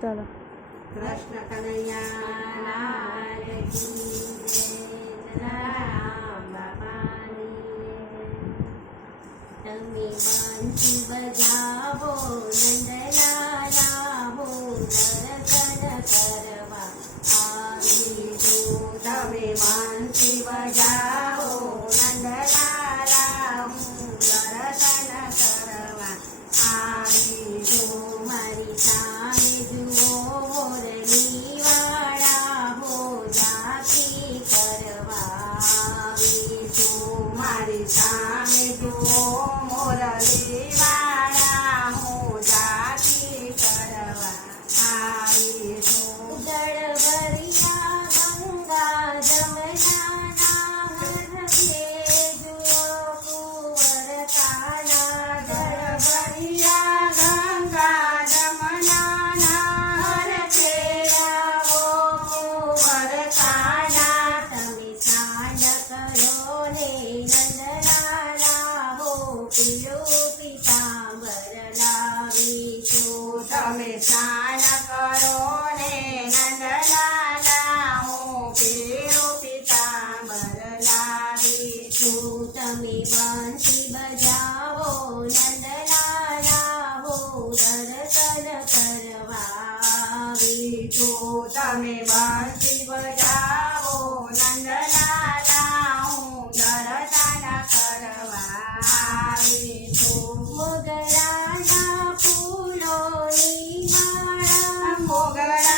ચલો. કૃષ્ણ કનૈયા તમે બંસી બજાવો નંદ પીળો પીતાંબર લાવીશું તમે સ્નાન કરો ને નંદલાલા હું પીળો પીતાંબર લાવીશું તમે બંસી બજાવો નંદલાલા હો દર્શન કરવા આવીશું તમે બંસી Bye-bye.